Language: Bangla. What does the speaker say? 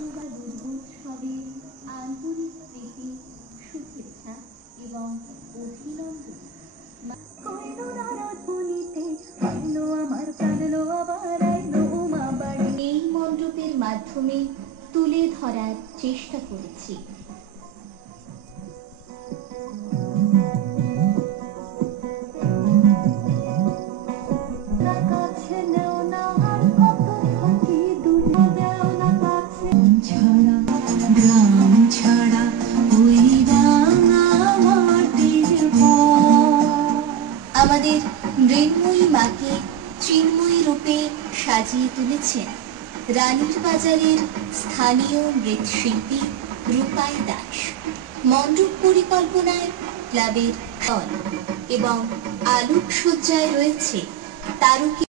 দুর্গোৎসবের আন্তরিক প্রীতি শুভেচ্ছা এবং অভিনন্দন। এই মণ্ডপের মাধ্যমে তুলে ধরার চেষ্টা করেছি। আমাদের মৃন্ময়ী মাকে চিন্ময়ী রূপে সাজিয়ে তুলেছেন রানীর বাজারের স্থানীয় মৃৎশিল্পী রূপাই দাস। মণ্ডপ পরিকল্পনায় ক্লাবের দল এবং আলোকসজ্জায় রয়েছে তারকা।